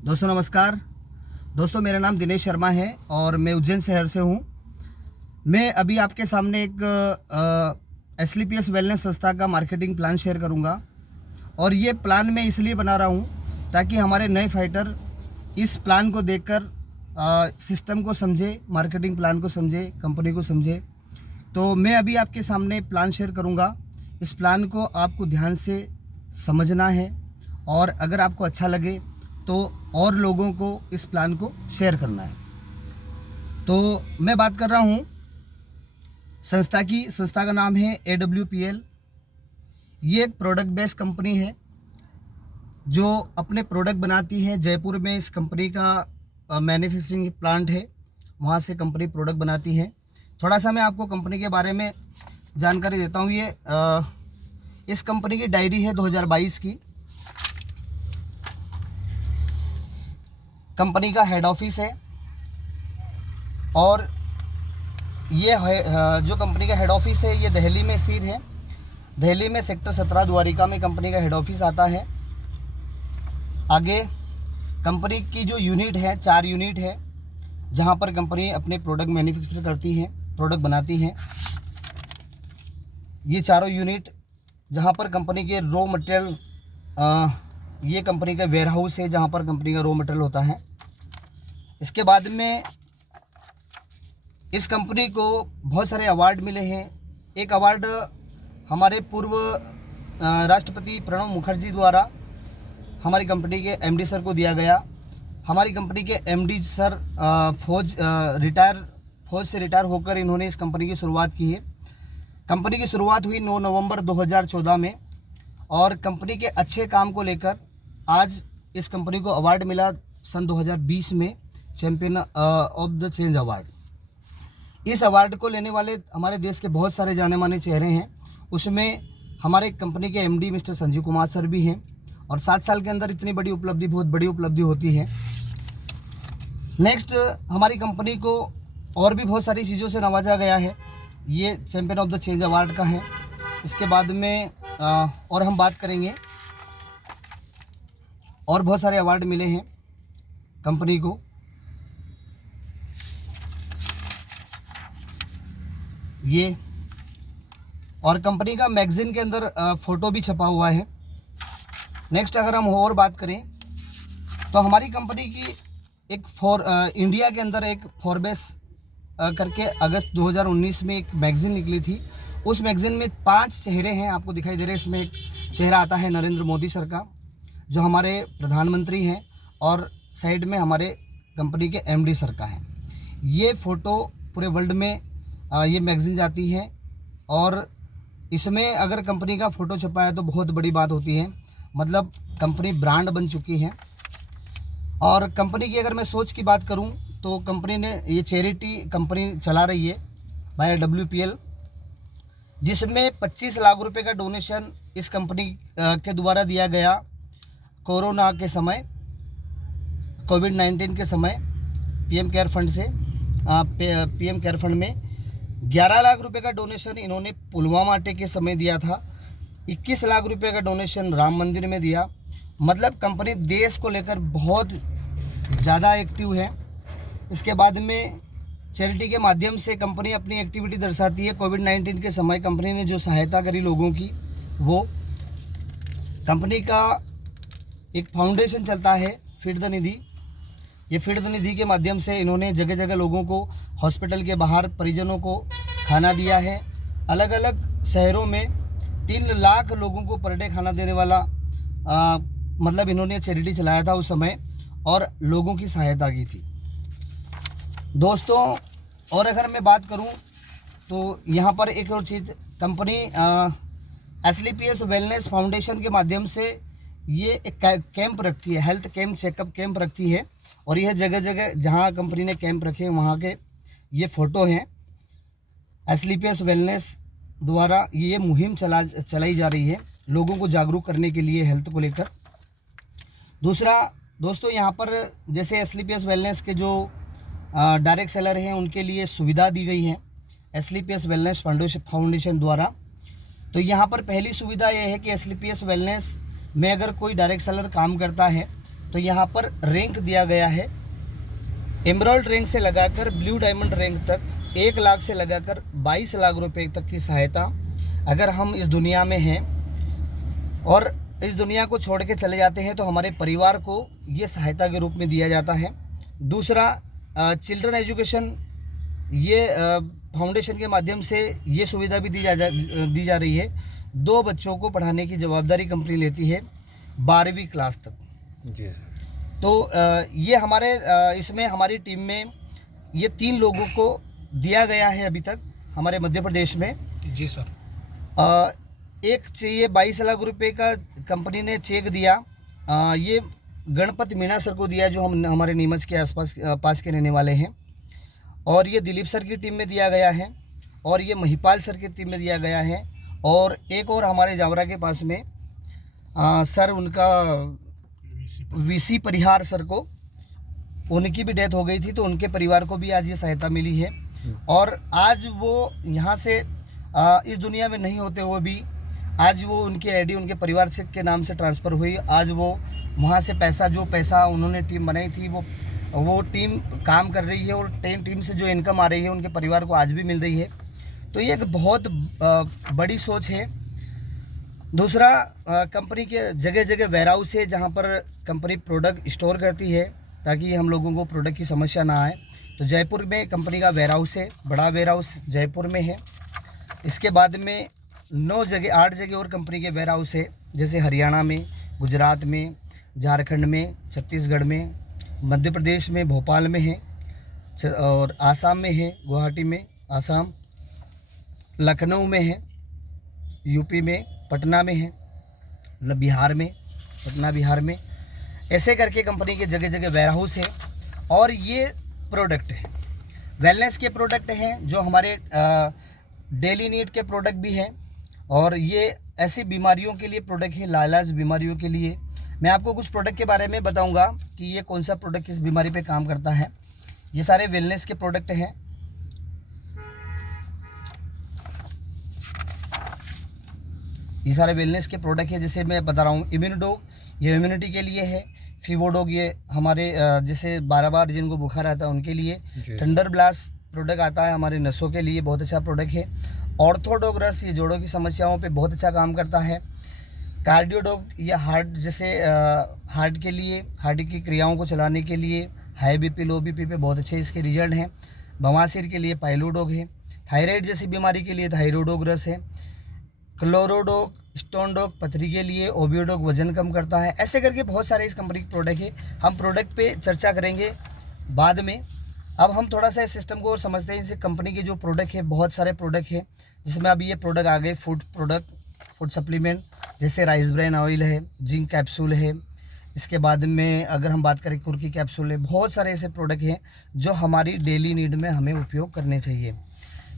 दोस्तों नमस्कार। दोस्तों मेरा नाम दिनेश शर्मा है और मैं उज्जैन शहर से हूँ। मैं अभी आपके सामने एक एसलीपीएस वेलनेस संस्था का मार्केटिंग प्लान शेयर करूँगा और ये प्लान मैं इसलिए बना रहा हूँ ताकि हमारे नए फाइटर इस प्लान को देखकर सिस्टम को समझे, मार्केटिंग प्लान को समझे, कंपनी को समझे। तो मैं अभी आपके सामने प्लान शेयर करूँगा। इस प्लान को आपको ध्यान से समझना है और अगर आपको अच्छा लगे तो और लोगों को इस प्लान को शेयर करना है। तो मैं बात कर रहा हूँ संस्था की। संस्था का नाम है AWPL। ये एक प्रोडक्ट बेस्ड कंपनी है जो अपने प्रोडक्ट बनाती है। जयपुर में इस कंपनी का मैन्युफैक्चरिंग प्लांट है, वहाँ से कंपनी प्रोडक्ट बनाती है। थोड़ा सा मैं आपको कंपनी के बारे में जानकारी देता हूँ। ये इस कंपनी की डायरी है 2022 की। कंपनी का हेड ऑफिस है और ये जो कंपनी का हेड ऑफिस है ये दिल्ली में स्थित है। दिल्ली में सेक्टर 17 द्वारिका में कंपनी का हेड ऑफिस आता है। आगे कंपनी की जो यूनिट है, 4 यूनिट है जहां पर कंपनी अपने प्रोडक्ट मैन्युफैक्चर करती है, प्रोडक्ट बनाती है। ये चारों यूनिट जहां पर कंपनी के रॉ मटेरियल, ये कंपनी का वेयर हाउस है जहां पर कंपनी का रॉ मटेरियल होता है। इसके बाद में इस कंपनी को बहुत सारे अवार्ड मिले हैं। एक अवार्ड हमारे पूर्व राष्ट्रपति प्रणब मुखर्जी द्वारा हमारी कंपनी के MD सर को दिया गया। हमारी कंपनी के MD सर फौज से रिटायर होकर इन्होंने इस कंपनी की शुरुआत की है। कंपनी की शुरुआत हुई 9 नवंबर 2014 में और कंपनी के अच्छे काम को लेकर आज इस कंपनी को अवार्ड मिला सन 2020 में, champion of the change award. इस अवार्ड को लेने वाले हमारे देश के बहुत सारे जाने माने चेहरे हैं। उसमें हमारे कंपनी के MD mister Sanjeev Kumar sir भी हैं और 7 साल के अंदर इतनी बड़ी उपलब्धि, बहुत बड़ी उपलब्धि होती है। नेक्स्ट, हमारी कंपनी को और भी बहुत सारी चीज़ों से नवाजा गया है। ये champion of the change award का है। इसके बाद में और हम बात करेंगे, और बहुत सारे अवार्ड मिले हैं कंपनी को। ये और कंपनी का मैगजीन के अंदर फ़ोटो भी छपा हुआ है। नेक्स्ट, अगर हम और बात करें तो हमारी कंपनी की एक इंडिया के अंदर एक फॉरबेस करके अगस्त 2019 में एक मैगज़ीन निकली थी। उस मैगज़ीन में 5 चेहरे हैं, आपको दिखाई दे रहे हैं। इसमें एक चेहरा आता है नरेंद्र मोदी सर का, जो हमारे प्रधानमंत्री हैं, और साइड में हमारे कंपनी के MD सर का है। ये फ़ोटो पूरे वर्ल्ड में ये मैगज़ीन जाती है और इसमें अगर कंपनी का फ़ोटो छपा है तो बहुत बड़ी बात होती है। मतलब कंपनी ब्रांड बन चुकी है। और कंपनी की अगर मैं सोच की बात करूं तो कंपनी ने ये चैरिटी कंपनी चला रही है बाय WPL, जिसमें 25 लाख रुपए का डोनेशन इस कंपनी के द्वारा दिया गया। कोरोना के समय, कोविड-19 के समय PM केयर फंड से, PM केयर फंड में 11 लाख रुपए का डोनेशन इन्होंने पुलवामा अटैक के समय दिया था। 21 लाख रुपए का डोनेशन राम मंदिर में दिया। मतलब कंपनी देश को लेकर बहुत ज़्यादा एक्टिव है। इसके बाद में चैरिटी के माध्यम से कंपनी अपनी एक्टिविटी दर्शाती है। कोविड-19 के समय कंपनी ने जो सहायता करी लोगों की, वो कंपनी का एक फाउंडेशन चलता है फीड द निधि। ये फीड द निधि के माध्यम से इन्होंने जगह जगह लोगों को, हॉस्पिटल के बाहर परिजनों को खाना दिया है। अलग अलग शहरों में 3 लाख लोगों को पर डे खाना देने वाला मतलब इन्होंने चैरिटी चलाया था उस समय और लोगों की सहायता की थी। दोस्तों, और अगर मैं बात करूं तो यहाँ पर एक और चीज़, कंपनी एसलीपीएस वेलनेस फाउंडेशन के माध्यम से ये एक कैंप रखती है, हेल्थ कैंप, चेकअप कैंप रखती है। और यह जगह जगह जहाँ कंपनी ने कैंप रखे हैं वहाँ के ये फ़ोटो हैं। एसलीपीएस वेलनेस द्वारा ये मुहिम चलाई जा रही है लोगों को जागरूक करने के लिए हेल्थ को लेकर। दूसरा दोस्तों, यहाँ पर जैसे एसलीपीएस वेलनेस के जो डायरेक्ट सेलर हैं उनके लिए सुविधा दी गई है एसलीपीएस वेलनेस फाउंडेशन द्वारा। तो यहाँ पर पहली सुविधा यह है कि एसलीपीएस वेलनेस में अगर कोई डायरेक्ट सेलर काम करता है तो यहाँ पर रैंक दिया गया है, एमराल्ड रैंक से लगाकर ब्लू डायमंड रैंक तक 1 लाख से लगाकर 22 लाख रुपए तक की सहायता अगर हम इस दुनिया में हैं और इस दुनिया को छोड़ के चले जाते हैं तो हमारे परिवार को ये सहायता के रूप में दिया जाता है। दूसरा, चिल्ड्रन एजुकेशन, ये फाउंडेशन के माध्यम से ये सुविधा भी दी जा रही है। 2 बच्चों को पढ़ाने की जवाबदारी कंपनी लेती है 12वीं क्लास तक जी। तो ये हमारे इसमें हमारी टीम में ये 3 लोगों को दिया गया है अभी तक हमारे मध्य प्रदेश में जी सर। एक चाहिए 22 लाख रुपए का कंपनी ने चेक दिया, ये गणपत मीणा सर को दिया जो हम हमारे नीमच के आसपास पास के रहने वाले हैं, और ये दिलीप सर की टीम में दिया गया है, और ये महिपाल सर की टीम में दिया गया है, और एक और हमारे जावरा के पास में सर उनका वीसी परिहार सर को, उनकी भी डेथ हो गई थी तो उनके परिवार को भी आज ये सहायता मिली है। और आज वो यहाँ से इस दुनिया में नहीं होते हुए भी आज वो उनकी आईडी उनके परिवार से के नाम से ट्रांसफ़र हुई। आज वो वहाँ से जो पैसा उन्होंने टीम बनाई थी वो टीम काम कर रही है, और टीम से जो इनकम आ रही है उनके परिवार को आज भी मिल रही है। तो ये एक बहुत बड़ी सोच है। दूसरा, कंपनी के जगह जगह वेयरहाउस है जहाँ पर कंपनी प्रोडक्ट स्टोर करती है ताकि हम लोगों को प्रोडक्ट की समस्या ना आए। तो जयपुर में कंपनी का वेयरहाउस है, बड़ा वेयरहाउस जयपुर में है। इसके बाद में 8 जगह और कंपनी के वेयरहाउस है, जैसे हरियाणा में, गुजरात में, झारखंड में, छत्तीसगढ़ में, मध्य प्रदेश में भोपाल में है, और आसाम में है, गुवाहाटी में आसाम, लखनऊ में है, यूपी में पटना में है, बिहार में पटना बिहार में, ऐसे करके कंपनी के जगह जगह वेयरहाउस है। और ये प्रोडक्ट है, वेलनेस के प्रोडक्ट हैं जो हमारे डेली नीड के प्रोडक्ट भी हैं, और ये ऐसी बीमारियों के लिए प्रोडक्ट है, लाइलाज बीमारियों के लिए। मैं आपको कुछ प्रोडक्ट के बारे में बताऊंगा कि ये कौन सा प्रोडक्ट किस बीमारी पे काम करता है। ये सारे वेलनेस के प्रोडक्ट हैं। ये सारे वेलनेस के प्रोडक्ट है, जैसे मैं बता रहा हूँ इम्यूनोडोग, ये इम्यूनिटी के लिए है। फीवोडोग, ये हमारे जैसे 12 बार जिनको बुखार आता है उनके लिए। थंडर ब्लास्ट प्रोडक्ट आता है हमारे नसों के लिए, बहुत अच्छा प्रोडक्ट है। ऑर्थोडोग रस, ये जोड़ों की समस्याओं पे बहुत अच्छा काम करता है। कार्डियोडोग, ये हार्ट जैसे हार्ट के लिए, हार्ट की क्रियाओं को चलाने के लिए, हाई बीपी लो बीपी पे बहुत अच्छे इसके रिजल्ट हैं। बवासीर के लिए पाइलोडोग है। थायराइड जैसी बीमारी के लिए थायरोडोग रस है। क्लोरोडोग, स्टोनडोग पथरी के लिए, ओबियोडोग वजन कम करता है। ऐसे करके बहुत सारे इस कंपनी के प्रोडक्ट है। हम प्रोडक्ट पे चर्चा करेंगे बाद में। अब हम थोड़ा सा इस सिस्टम को और समझते हैं। जैसे कंपनी के जो प्रोडक्ट है, बहुत सारे प्रोडक्ट है, जिसमें अभी ये प्रोडक्ट आ गए फूड प्रोडक्ट, फूड सप्लीमेंट, जैसे राइस ब्रेन ऑयल है, जिंक कैप्सूल है। इसके बाद में अगर हम बात करें कुर्की कैप्सूल है, बहुत सारे ऐसे प्रोडक्ट हैं जो हमारी डेली नीड में हमें उपयोग करने चाहिए,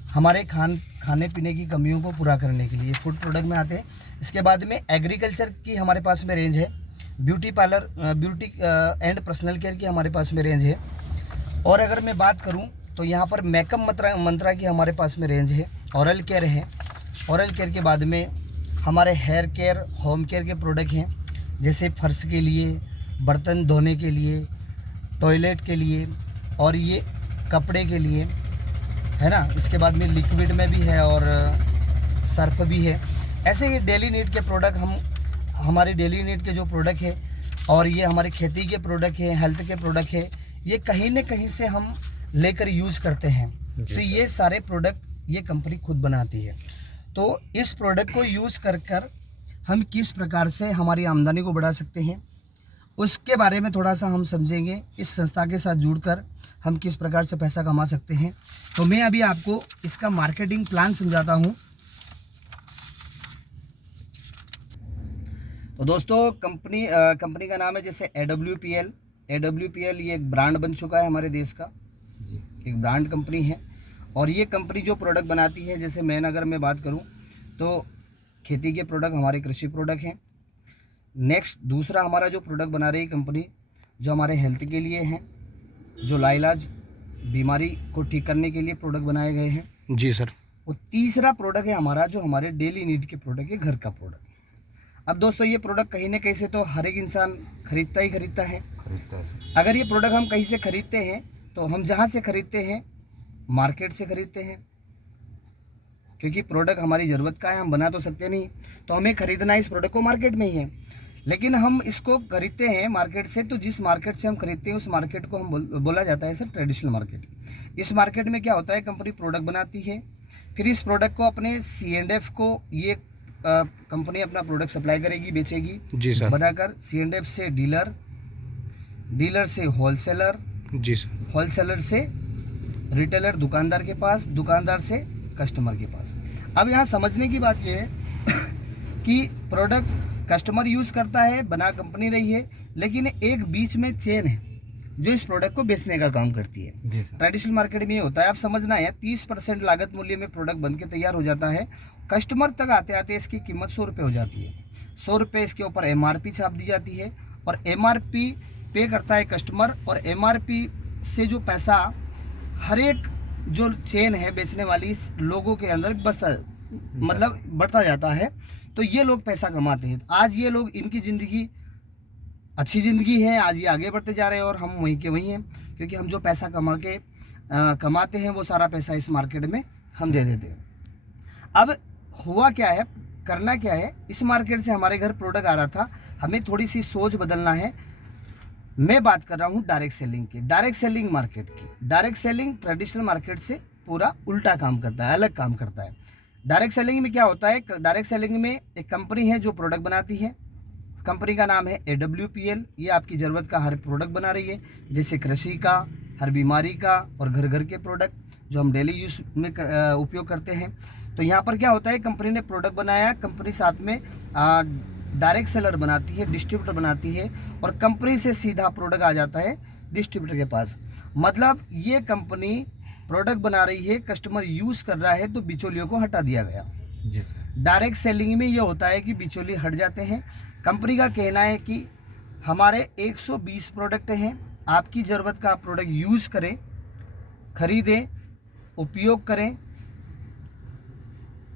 हमारे खाने पीने की कमियों को पूरा करने के लिए फूड प्रोडक्ट में आते हैं। इसके बाद में एग्रीकल्चर की हमारे पास में रेंज है, beauty parlour, beauty and personal care की हमारे पास में रेंज है। और अगर मैं बात करूं तो यहाँ पर मेकअप मंत्रा की हमारे पास में रेंज है। ओरल केयर है। ओरल केयर के बाद में हमारे हेयर केयर, होम केयर के प्रोडक्ट हैं, जैसे फर्श के लिए, बर्तन धोने के लिए, टॉयलेट के लिए, और ये कपड़े के लिए है ना। इसके बाद में लिक्विड में भी है और सर्फ भी है। ऐसे ये डेली नीड के प्रोडक्ट हमारे डेली नीड के जो प्रोडक्ट है, और ये हमारी खेती के प्रोडक्ट है, हेल्थ के प्रोडक्ट है, ये कहीं न कहीं से हम लेकर यूज़ करते हैं। तो ये सारे प्रोडक्ट ये कंपनी खुद बनाती है। तो इस प्रोडक्ट को यूज़ कर हम किस प्रकार से हमारी आमदनी को बढ़ा सकते हैं, उसके बारे में थोड़ा सा हम समझेंगे। इस संस्था के साथ जुड़कर हम किस प्रकार से पैसा कमा सकते हैं। तो मैं अभी आपको इसका मार्केटिंग प्लान समझाता हूँ। तो दोस्तों, कंपनी का नाम है जैसे AWPL ये एक ब्रांड बन चुका है हमारे देश का, एक ब्रांड कंपनी है। और ये कंपनी जो प्रोडक्ट बनाती है, जैसे मैं अगर मैं बात करूं तो खेती के प्रोडक्ट हमारे कृषि प्रोडक्ट हैं। नेक्स्ट दूसरा हमारा जो प्रोडक्ट बना रही कंपनी, जो हमारे हेल्थ के लिए हैं, जो लाइलाज बीमारी को ठीक करने के लिए प्रोडक्ट बनाए गए हैं। जी सर। और तीसरा प्रोडक्ट है हमारा जो हमारे डेली नीड के प्रोडक्ट है, घर का प्रोडक्ट। अब दोस्तों ये प्रोडक्ट कहीं ना कहीं से तो हर एक इंसान खरीदता ही खरीदता है। अगर ये प्रोडक्ट हम कहीं से खरीदते हैं तो हम जहाँ से खरीदते हैं मार्केट से खरीदते हैं, क्योंकि प्रोडक्ट हमारी ज़रूरत का है, हम बना तो सकते नहीं, तो हमें खरीदना इस प्रोडक्ट को मार्केट में ही है। लेकिन हम इसको खरीदते हैं मार्केट से, तो जिस मार्केट से हम खरीदते हैं उस मार्केट को हम बोला जाता है सर ट्रेडिशनल मार्केट। इस मार्केट में क्या होता है, कंपनी प्रोडक्ट बनाती है, फिर इस प्रोडक्ट को अपने C&F को ये कंपनी अपना प्रोडक्ट सप्लाई करेगी, बेचेगी जी सर। बनाकर। C&F से डीलर, डीलर से होलसेलर, जी सर। होलसेलर से रिटेलर दुकानदार के पास, दुकानदार से कस्टमर के पास। अब यहाँ समझने की बात यह है कि प्रोडक्ट कस्टमर यूज़ करता है, बना कंपनी रही है, लेकिन एक बीच में चेन है जो इस प्रोडक्ट को बेचने का काम करती है। ट्रेडिशनल मार्केट में ये होता है, आप समझना है 30% लागत मूल्य में प्रोडक्ट बन के तैयार हो जाता है, कस्टमर तक आते आते इसकी कीमत 100 रुपये हो जाती है। 100 रुपये इसके ऊपर MRP छाप दी जाती है और MRP पे करता है कस्टमर, और MRP से जो पैसा हर एक जो चेन है बेचने वाली लोगों के अंदर बसता, मतलब बढ़ता जाता है, तो ये लोग पैसा कमाते हैं। आज ये लोग, इनकी ज़िंदगी अच्छी ज़िंदगी है, आज ये आगे बढ़ते जा रहे हैं और हम वहीं के वहीं हैं, क्योंकि हम जो पैसा कमाते हैं वो सारा पैसा इस मार्केट में हम दे देते हैं। अब हुआ क्या है, करना क्या है, इस मार्केट से हमारे घर प्रोडक्ट आ रहा था, हमें थोड़ी सी सोच बदलना है। मैं बात कर रहा हूँ डायरेक्ट सेलिंग की, डायरेक्ट सेलिंग मार्केट की। डायरेक्ट सेलिंग ट्रेडिशनल मार्केट से पूरा उल्टा काम करता है, अलग काम करता है। डायरेक्ट सेलिंग में क्या होता है, डायरेक्ट सेलिंग में एक कंपनी है जो प्रोडक्ट बनाती है, कंपनी का नाम है AWPL। ये आपकी ज़रूरत का हर प्रोडक्ट बना रही है, जैसे कृषि का, हर बीमारी का और घर घर के प्रोडक्ट जो हम डेली यूज़ में उपयोग करते हैं। तो यहाँ पर क्या होता है, कंपनी ने प्रोडक्ट बनाया, कंपनी साथ में डायरेक्ट सेलर बनाती है, डिस्ट्रीब्यूटर बनाती है, और कंपनी से सीधा प्रोडक्ट आ जाता है डिस्ट्रीब्यूटर के पास। मतलब ये कंपनी प्रोडक्ट बना रही है, कस्टमर यूज़ कर रहा है, तो बिचौलियों को हटा दिया गया। डायरेक्ट सेलिंग में ये होता है कि बिचौली हट जाते हैं। कंपनी का कहना है कि हमारे 120 प्रोडक्ट हैं, आपकी ज़रूरत का आप प्रोडक्ट यूज़ करें, खरीदें, उपयोग करें,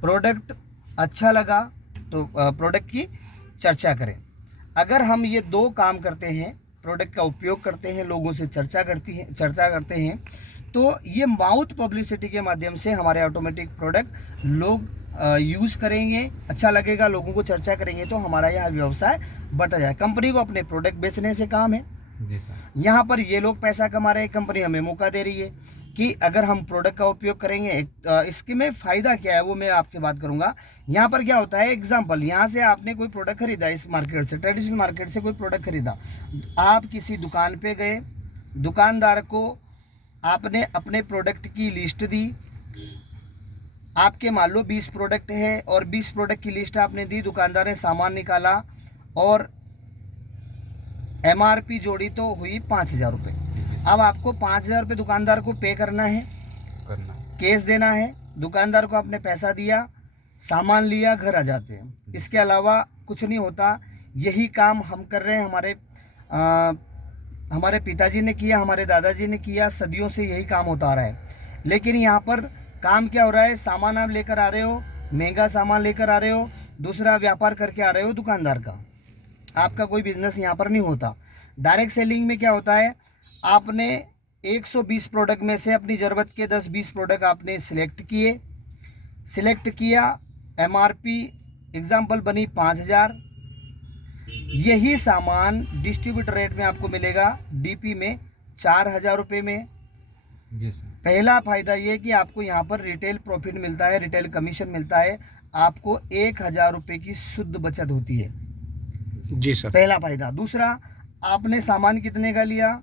प्रोडक्ट अच्छा लगा तो प्रोडक्ट की चर्चा करें। अगर हम ये दो काम करते हैं, प्रोडक्ट का उपयोग करते हैं, लोगों से चर्चा करते हैं, तो ये माउथ पब्लिसिटी के माध्यम से हमारे ऑटोमेटिक प्रोडक्ट लोग यूज़ करेंगे, अच्छा लगेगा, लोगों को चर्चा करेंगे, तो हमारा यह व्यवसाय बढ़ता जाए। कंपनी को अपने प्रोडक्ट बेचने से काम है। जी सर। यहाँ पर ये लोग पैसा कमा रहे हैं, कंपनी हमें मौका दे रही है कि अगर हम प्रोडक्ट का उपयोग करेंगे, इसके में फ़ायदा क्या है वो मैं आपके बात करूँगा। यहाँ पर क्या होता है, एग्जांपल, यहाँ से आपने कोई प्रोडक्ट खरीदा, इस मार्केट से, ट्रेडिशनल मार्केट से कोई प्रोडक्ट खरीदा, आप किसी दुकान पे गए, दुकानदार को आपने अपने प्रोडक्ट की लिस्ट दी, आपके मान लो 20 प्रोडक्ट है और 20 प्रोडक्ट की लिस्ट आपने दी, दुकानदार ने सामान निकाला और MRP जोड़ी तो हुई 5,000 रुपये। अब आपको 5,000 रुपये दुकानदार को पे करना है, कैश देना है, दुकानदार को आपने पैसा दिया, सामान लिया, घर आ जाते हैं। इसके अलावा कुछ नहीं होता। यही काम हम कर रहे हैं, हमारे पिताजी ने किया, हमारे दादाजी ने किया, सदियों से यही काम होता आ रहा है। लेकिन यहाँ पर काम क्या हो रहा है, सामान आप लेकर आ रहे हो, महंगा सामान लेकर आ रहे हो, दूसरा व्यापार करके आ रहे हो दुकानदार का, आपका कोई बिजनेस यहाँ पर नहीं होता। डायरेक्ट सेलिंग में क्या होता है, आपने 120 प्रोडक्ट में से अपनी ज़रूरत के 10-20 प्रोडक्ट आपने सिलेक्ट किया, MRP एग्जाम्पल बनी 5,000। यही सामान डिस्ट्रीब्यूटर रेट में आपको मिलेगा DP में 4,000 रुपये में। जी सर। पहला फ़ायदा ये कि आपको यहाँ पर रिटेल प्रॉफिट मिलता है, रिटेल कमीशन मिलता है, आपको 1,000 रुपये की शुद्ध बचत होती है। जी सर। पहला फ़ायदा। दूसरा, आपने सामान कितने का लिया,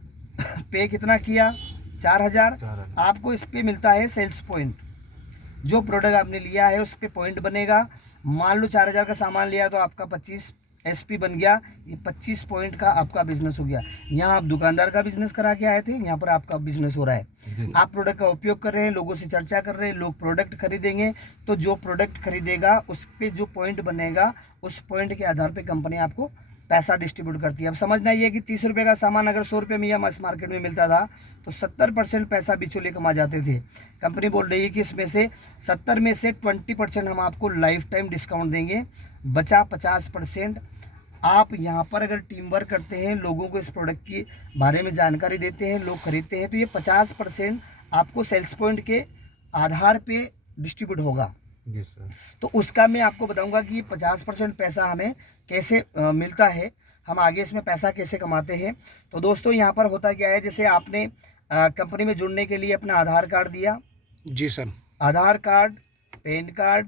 पे कितना किया, 4,000, आपको इस पे मिलता है सेल्स पॉइंट। जो प्रोडक्ट आपने लिया है उस पे पॉइंट बनेगा। मान लो 4,000 का सामान लिया तो आपका 25 SP बन गया, ये 25 पॉइंट का आपका बिजनेस हो गया। यहाँ आप दुकानदार का बिजनेस करा के आए थे, यहाँ पर आपका बिजनेस हो रहा है। आप प्रोडक्ट का उपयोग कर रहे हैं, लोगों से चर्चा कर रहे हैं, लोग प्रोडक्ट खरीदेंगे, तो जो प्रोडक्ट खरीदेगा उस पर जो पॉइंट बनेगा, उस पॉइंट के आधार पर कंपनी आपको पैसा डिस्ट्रीब्यूट करती है। अब समझना ये कि 30 रुपये का सामान अगर 100 रुपये में या मास मार्केट में मिलता था तो 70% पैसा बिचौलिए कमा जाते थे। कंपनी बोल रही है कि इसमें से 70 में से 20% हम आपको लाइफ टाइम डिस्काउंट देंगे, बचा 50%। आप यहाँ पर अगर टीम वर्क करते हैं, लोगों को इस प्रोडक्ट के बारे में जानकारी देते हैं, लोग खरीदते हैं, तो ये 50% आपको सेल्स पॉइंट के आधार पे डिस्ट्रीब्यूट होगा। जी सर। तो उसका मैं आपको बताऊंगा कि 50% पैसा हमें कैसे मिलता है, हम आगे इसमें पैसा कैसे कमाते हैं। तो दोस्तों यहाँ पर होता क्या है, जैसे आपने कंपनी में जुड़ने के लिए अपना आधार कार्ड दिया। जी सर। आधार कार्ड, पैन कार्ड,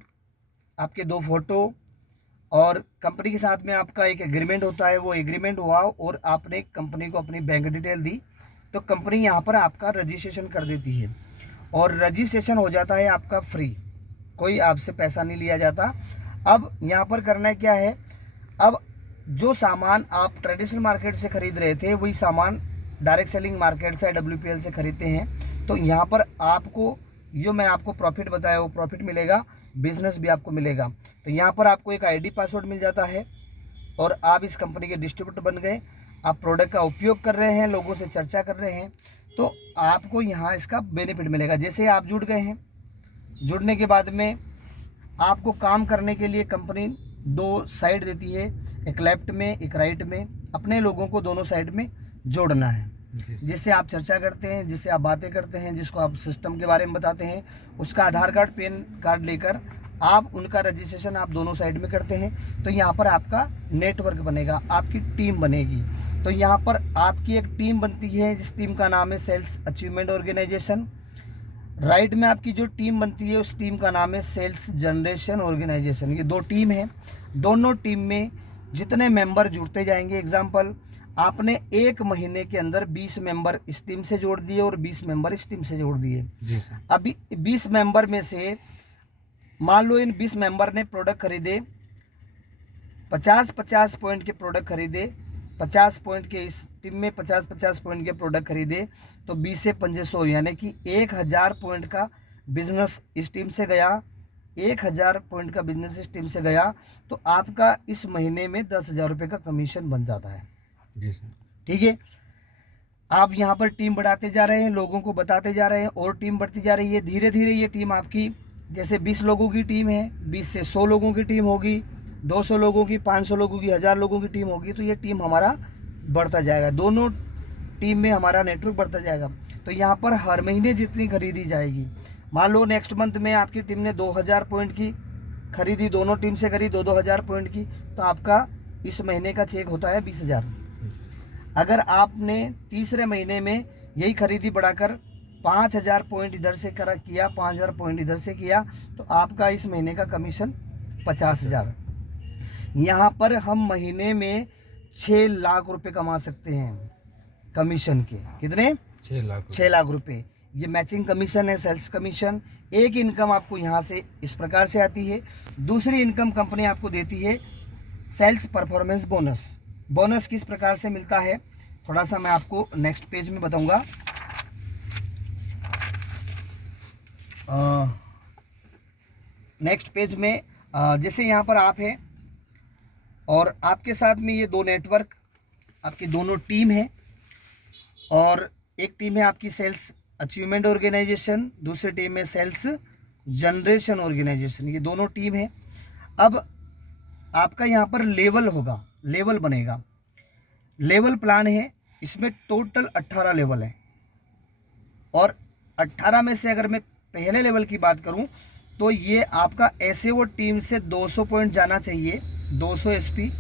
आपके 2 फोटो और कंपनी के साथ में आपका एक एग्रीमेंट होता है, वो एग्रीमेंट हुआ और आपने कंपनी को अपनी बैंक डिटेल दी, तो कंपनी यहाँ पर आपका रजिस्ट्रेशन कर देती है और रजिस्ट्रेशन हो जाता है आपका फ्री, कोई आपसे पैसा नहीं लिया जाता। अब यहाँ पर करना क्या है, अब जो सामान आप ट्रेडिशनल मार्केट से खरीद रहे थे वही सामान डायरेक्ट सेलिंग मार्केट से WPL से खरीदते हैं, तो यहाँ पर आपको जो मैं आपको प्रॉफिट बताया वो प्रॉफिट मिलेगा, बिजनेस भी आपको मिलेगा। तो यहाँ पर आपको एक ID पासवर्ड मिल जाता है और आप इस कंपनी के डिस्ट्रीब्यूटर बन गए। आप प्रोडक्ट का उपयोग कर रहे हैं, लोगों से चर्चा कर रहे हैं, तो आपको यहाँ इसका बेनिफिट मिलेगा। जैसे आप जुड़ गए हैं, जुड़ने के बाद में आपको काम करने के लिए कंपनी 2 साइड देती है, एक लेफ्ट में एक राइट में। अपने लोगों को दोनों साइड में जोड़ना है, जिससे आप चर्चा करते हैं, जिससे आप बातें करते हैं, जिसको आप सिस्टम के बारे में बताते हैं, उसका आधार कार्ड पैन कार्ड लेकर आप उनका रजिस्ट्रेशन आप दोनों साइड में करते हैं। तो यहाँ पर आपका नेटवर्क बनेगा, आपकी टीम बनेगी। तो यहाँ पर आपकी एक टीम बनती है, जिस टीम का नाम है सेल्स अचीवमेंट ऑर्गेनाइजेशन। राइट में आपकी जो टीम बनती है उस टीम का नाम है सेल्स जनरेशन ऑर्गेनाइजेशन। ये 2 टीम है, दोनों टीम में जितने मेंबर जुड़ते जाएंगे, एग्जाम्पल आपने 1 महीने के अंदर 20 मेंबर इस टीम से जोड़ दिए और 20 मेंबर इस टीम से जोड़ दिए। अभी 20 मेंबर में से मान लो इन 20 मेंबर ने प्रोडक्ट खरीदे, 50-50 पॉइंट के प्रोडक्ट खरीदे, 50 पॉइंट के इस टीम में 50-50 पॉइंट के प्रोडक्ट खरीदे, तो 20 से 500 यानी कि 1000 पॉइंट का बिजनेस इस टीम से गया। 1000 पॉइंट का बिजनेस इस टीम से गया, तो आपका इस महीने में 10,000 रुपये का कमीशन बन जाता है। जी सर। ठीक है, आप यहाँ पर टीम बढ़ाते जा रहे हैं, लोगों को बताते जा रहे हैं और टीम बढ़ती जा रही है। धीरे धीरे ये टीम आपकी, जैसे 20 लोगों की टीम है, 20 से 100 लोगों की टीम होगी, 200 लोगों की, 500 लोगों की, 1000 लोगों की टीम होगी, तो ये टीम हमारा बढ़ता जाएगा, दोनों टीम में हमारा नेटवर्क बढ़ता जाएगा। तो यहाँ पर हर महीने जितनी खरीदी जाएगी, मान लो नेक्स्ट मंथ में आपकी टीम ने 2000 पॉइंट की खरीदी, दोनों टीम से करी 2-2 हज़ार पॉइंट की, तो आपका इस महीने का चेक होता है 20,000। अगर आपने तीसरे महीने में यही खरीदी बढ़ाकर 5,000 पॉइंट इधर से किया, 5,000 पॉइंट इधर से किया, तो आपका इस महीने का कमीशन 50,000। यहाँ पर हम महीने में 6 लाख रुपए कमा सकते हैं कमीशन के। कितने? 6 लाख रुपए। ये मैचिंग कमीशन है, सेल्स कमीशन। एक इनकम आपको यहाँ से इस प्रकार से आती है। दूसरी इनकम कंपनी आपको देती है सेल्स परफॉर्मेंस बोनस। बोनस किस प्रकार से मिलता है थोड़ा सा मैं आपको नेक्स्ट पेज में बताऊंगा। नेक्स्ट पेज में जैसे यहाँ पर आप हैं और आपके साथ में ये 2 नेटवर्क, आपकी दोनों टीम है, और एक टीम है आपकी सेल्स अचीवमेंट ऑर्गेनाइजेशन, दूसरी टीम है सेल्स जनरेशन ऑर्गेनाइजेशन। ये दोनों टीम है। अब आपका यहाँ पर लेवल होगा, लेवल बनेगा, लेवल प्लान है। इसमें टोटल 18 लेवल है और 18 में से अगर मैं पहले लेवल की बात करूं तो ये आपका एसएओ टीम से 200 पॉइंट जाना चाहिए, 200 एसपी,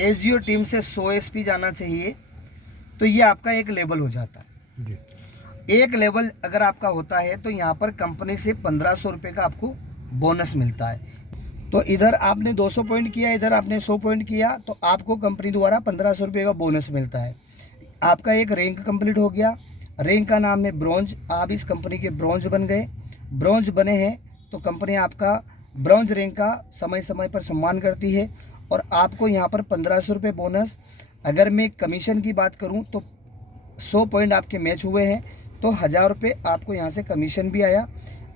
एजीओ टीम से 100 एसपी जाना चाहिए, तो ये आपका एक लेवल हो जाता है जी। एक लेवल अगर आपका होता है तो यहाँ पर कंपनी से 1500 रुपये का आपको बोनस मिलता है। तो इधर आपने 200 पॉइंट किया, इधर आपने 100 पॉइंट किया, तो आपको कंपनी द्वारा 1500 रुपये का बोनस मिलता है। आपका एक रैंक कंप्लीट हो गया, रैंक का नाम है ब्रॉन्ज। आप इस कंपनी के ब्रॉन्ज बन गए, ब्रॉन्ज बने हैं तो कंपनी आपका ब्रॉन्ज रैंक का समय समय पर सम्मान करती है और आपको यहाँ पर 1500 रुपये बोनस। अगर मैं कमीशन की बात करूँ तो 100 पॉइंट आपके मैच हुए हैं तो 1000 रुपये आपको यहाँ से कमीशन भी आया।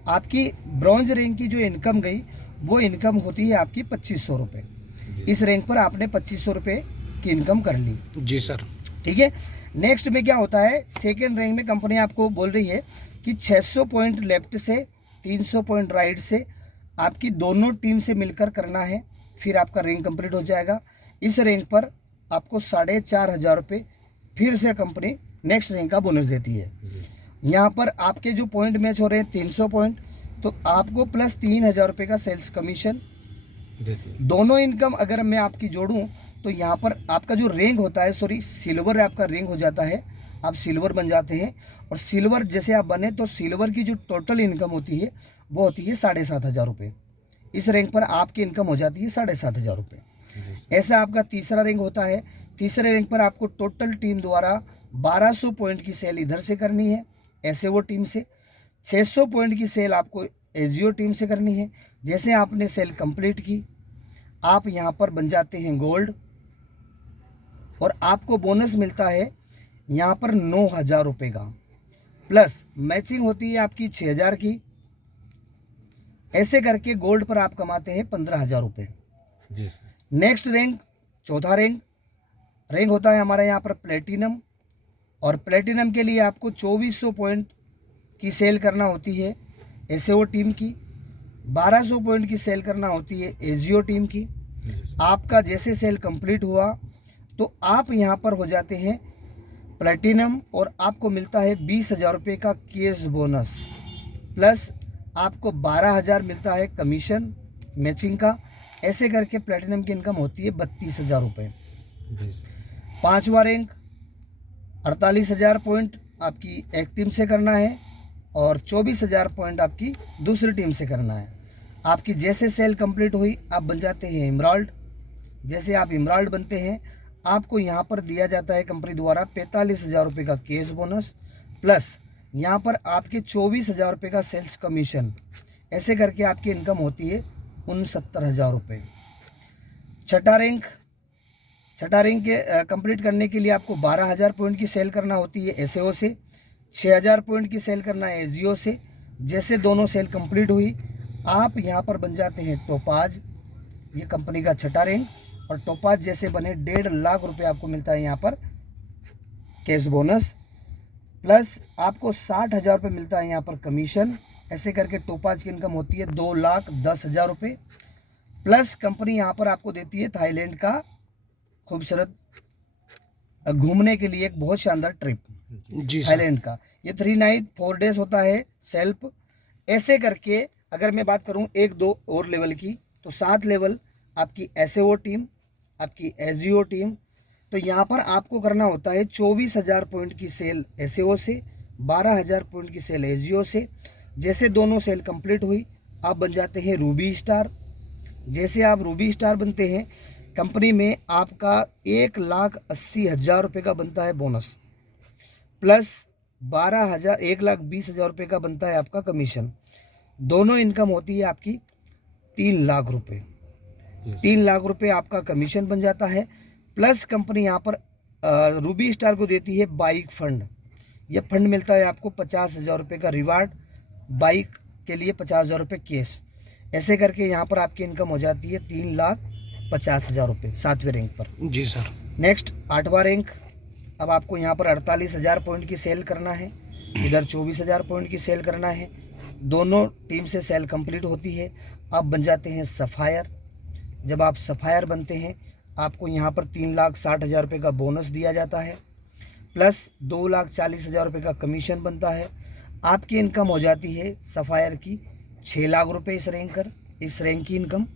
आपकी ब्रॉन्ज रैंक की जो इनकम गई वो इनकम होती है आपकी 2500 रुपये। इस रैंक पर आपने 2500 रुपये की इनकम कर ली जी सर। ठीक है। नेक्स्ट में क्या होता है, सेकेंड रैंक में कंपनी आपको बोल रही है कि 600 पॉइंट लेफ्ट से, 300 पॉइंट राइट से आपकी दोनों टीम से मिलकर करना है फिर आपका रैंक कंप्लीट हो जाएगा। इस रैंक पर आपको 4,500 रुपये फिर से कंपनी नेक्स्ट रैंक का बोनस देती है। यहाँ पर आपके जो पॉइंट मैच हो रहे हैं 300 पॉइंट, तो आपको प्लस 3,000 रुपये का सेल्स कमीशन देती है। दोनों इनकम अगर मैं आपकी जोड़ूं तो यहाँ पर आपका जो रैंक होता है, सॉरी सिल्वर आपका रैंक हो जाता है, आप सिल्वर बन जाते हैं। और सिल्वर जैसे आप बने तो सिल्वर की जो टोटल इनकम होती है वो होती है 7,500 रुपये। इस रैंक पर आपकी इनकम हो जाती है 7,500 रुपये। ऐसा आपका तीसरा रैंक होता है। तीसरे रैंक पर आपको टोटल टीम द्वारा 1200 पॉइंट की सेल इधर से करनी है एसएओ टीम से, 600 पॉइंट की सेल आपको एसजीओ टीम से करनी है। जैसे आपने सेल कंप्लीट की, आप यहाँ पर बन जाते हैं गोल्ड और आपको बोनस मिलता है यहाँ पर 9,000 रुपये का, प्लस मैचिंग होती है आपकी 6,000 की। ऐसे करके गोल्ड पर आप कमाते हैं 15,000 रुपये। जी सर। नेक्स्ट रैंक, चौथा रैंक होता है हमारा यहाँ पर प्लेटिनम, और प्लेटिनम के लिए आपको 2400 पॉइंट की सेल करना होती है एसएओ टीम की, 1200 पॉइंट की सेल करना होती है एसजीओ टीम की। आपका जैसे सेल कंप्लीट हुआ तो आप यहाँ पर हो जाते हैं प्लेटिनम और आपको मिलता है 20,000 रुपये का कैश बोनस, प्लस आपको 12,000 मिलता है कमीशन मैचिंग का। ऐसे करके प्लेटिनम की इनकम होती है 32,000 रुपये। पांचवा रैंक 48,000 पॉइंट आपकी एक टीम से करना है और 24,000 पॉइंट आपकी दूसरी टीम से करना है। आपकी जैसे सेल कंप्लीट हुई आप बन जाते हैं इमराल्ड। जैसे आप इमराल्ड बनते हैं आपको यहाँ पर दिया जाता है कंपनी द्वारा 45,000 रुपये का कैश बोनस, प्लस यहाँ पर आपके 24,000 रुपये का सेल्स कमीशन। ऐसे करके आपकी इनकम होती है 69,000 रुपये। छठा रैंक के कंप्लीट करने के लिए आपको 12,000 पॉइंट की सेल करना होती है एसएओ से, 6,000 पॉइंट की सेल करना है एसजीओ से। जैसे दोनों सेल कंप्लीट हुई आप यहाँ पर बन जाते हैं टोपाज, ये कंपनी का छठा रैंक। और टोपाज जैसे बने 1.5 लाख रुपये आपको मिलता है यहाँ पर कैश बोनस, प्लस आपको 60,000 रुपये मिलता है यहाँ पर कमीशन। ऐसे करके टोपाज की इनकम होती है 2,10,000 रुपये, प्लस कंपनी यहाँ पर आपको देती है थाईलैंड का खूबसूरत घूमने के लिए एक बहुत शानदार ट्रिप जी सर। थाईलैंड का। ये 3 नाइट 4 डेज होता है सेल्फ। ऐसे करके अगर मैं बात करूं 1-2 और लेवल की तो 7 लेवल आपकी एसएओ टीम, आपकी एसजीओ टीम। तो यहाँ पर आपको करना होता है 24,000 पॉइंट की सेल एसएओ से, 12,000 पॉइंट की सेल एसजीओ से। जैसे दोनों सेल कंप्लीट हुई आप बन जाते हैं रूबी स्टार। जैसे आप रूबी स्टार बनते हैं कंपनी में आपका 1,80,000 रुपये का बनता है बोनस, प्लस 1,20,000 रुपये का बनता है आपका कमीशन। दोनों इनकम होती है आपकी 3 लाख रुपये। 3 लाख रुपये आपका कमीशन बन जाता है, प्लस कंपनी यहाँ पर रूबी स्टार को देती है बाइक फंड। यह फंड मिलता है आपको 50,000 रुपये का रिवार्ड, बाइक के लिए 50,000 रुपये कैश। ऐसे करके यहाँ पर आपकी इनकम हो जाती है 3,50,000 रुपये 7वें रैंक पर। जी सर। नेक्स्ट 8वां रैंक, अब आपको यहाँ पर 48,000 पॉइंट की सेल करना है, इधर 24,000 पॉइंट की सेल करना है। दोनों टीम से सेल कंप्लीट होती है, आप बन जाते हैं सफ़ायर। जब आप सफ़ायर बनते हैं आपको यहाँ पर 3,60,000 रुपये का बोनस दिया जाता है, प्लस 2,40,000 रुपये का कमीशन बनता है। आपकी इनकम हो जाती है सफ़ायर की 6 लाख रुपये इस रैंक की इनकम।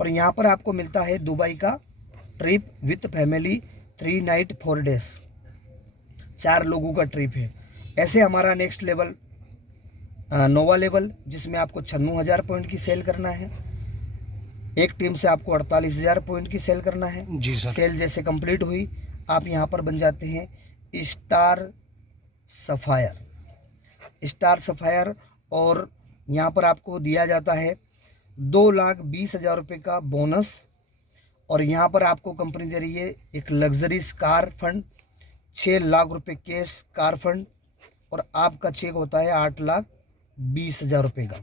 और यहाँ पर आपको मिलता है दुबई का trip with family 3 night 4 days, 4 लोगों का ट्रिप है। ऐसे हमारा नेक्स्ट लेवल नोवा लेवल, जिसमें आपको 96,000 पॉइंट की सेल करना है। एक टीम से आपको 48,000 पॉइंट की सेल करना है। जी सर। सेल जैसे कंप्लीट हुई आप यहाँ पर बन जाते हैं स्टार सफ़ायर। और यहाँ पर आपको दिया जाता है 2,20,000 रुपये का बोनस। और यहाँ पर आपको कंपनी दे रही है एक लग्जरीज कार फंड, 6 लाख रुपये कैश कार फंड। और आपका चेक होता है 8,20,000 रुपये का।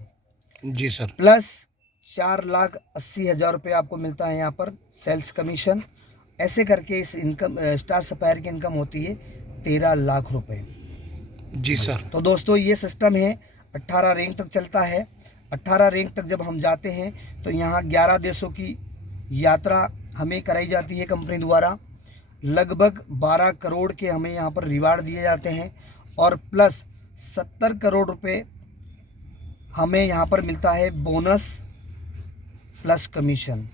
जी सर। प्लस 4,80,000 रुपये आपको मिलता है यहाँ पर सेल्स कमीशन। ऐसे करके इस इनकम स्टार सफ़ायर की इनकम होती है 13 लाख रुपये। जी सर। तो दोस्तों ये सिस्टम है, 18 रैंक तक चलता है। 18 रैंक तक जब हम जाते हैं तो यहाँ 11 देशों की यात्रा हमें कराई जाती है कंपनी द्वारा। लगभग 12 करोड़ के हमें यहाँ पर रिवार्ड दिए जाते हैं और प्लस 70 करोड़ रुपए हमें यहाँ पर मिलता है बोनस प्लस कमीशन।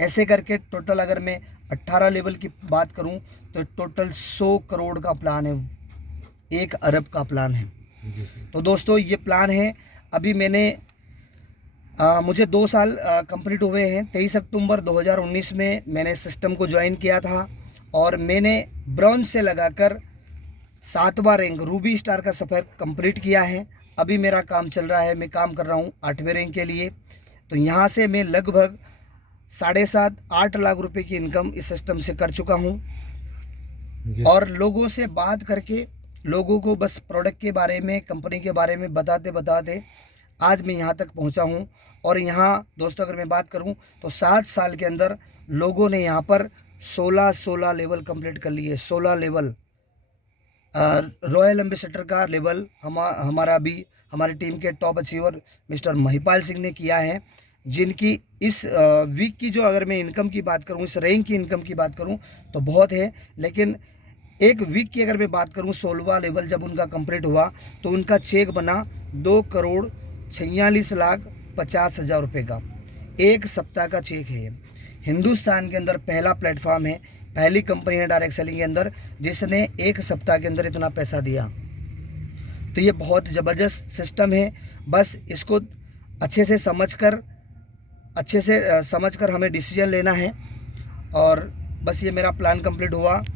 ऐसे करके टोटल अगर मैं 18 लेवल की बात करूँ तो टोटल 100 करोड़ का प्लान है, 1 अरब का प्लान है। तो दोस्तों ये प्लान है। अभी मुझे 2 साल कंप्लीट हुए हैं। 23 अक्टूबर 2019 में मैंने सिस्टम को ज्वाइन किया था और मैंने ब्रॉन्ज से लगाकर 7वां रैंक रूबी स्टार का सफ़र कंप्लीट किया है। अभी मेरा काम चल रहा है, मैं काम कर रहा हूँ 8वें रैंक के लिए। तो यहाँ से मैं लगभग 7.5-8 लाख रुपए की इनकम इस सिस्टम से कर चुका हूँ और लोगों से बात करके लोगों को बस प्रोडक्ट के बारे में, कंपनी के बारे में बताते बताते आज मैं यहाँ तक पहुँचा हूँ। और यहाँ दोस्तों अगर मैं बात करूँ तो 7 साल के अंदर लोगों ने यहाँ पर 16 लेवल कंप्लीट कर लिए। 16 लेवल रॉयल एम्बेसडर का लेवल हमारा अभी हमारी टीम के top achiever mister Mahipal Singh ने किया है, जिनकी इस वीक की जो अगर मैं इनकम की बात करूं, इस रैंक की इनकम की बात करूं तो बहुत है। लेकिन एक वीक की अगर मैं बात करूं 16वां लेवल जब उनका कंप्लीट हुआ तो उनका चेक बना 2,46,50,000 रुपये का। 1 सप्ताह का चेक है ये। हिंदुस्तान के अंदर पहला प्लेटफॉर्म है, पहली कंपनी है डायरेक्ट सेलिंग के अंदर जिसने 1 सप्ताह के अंदर इतना पैसा दिया। तो ये बहुत ज़बरदस्त सिस्टम है। बस इसको अच्छे से समझकर हमें डिसीजन लेना है और बस ये मेरा प्लान कंप्लीट हुआ।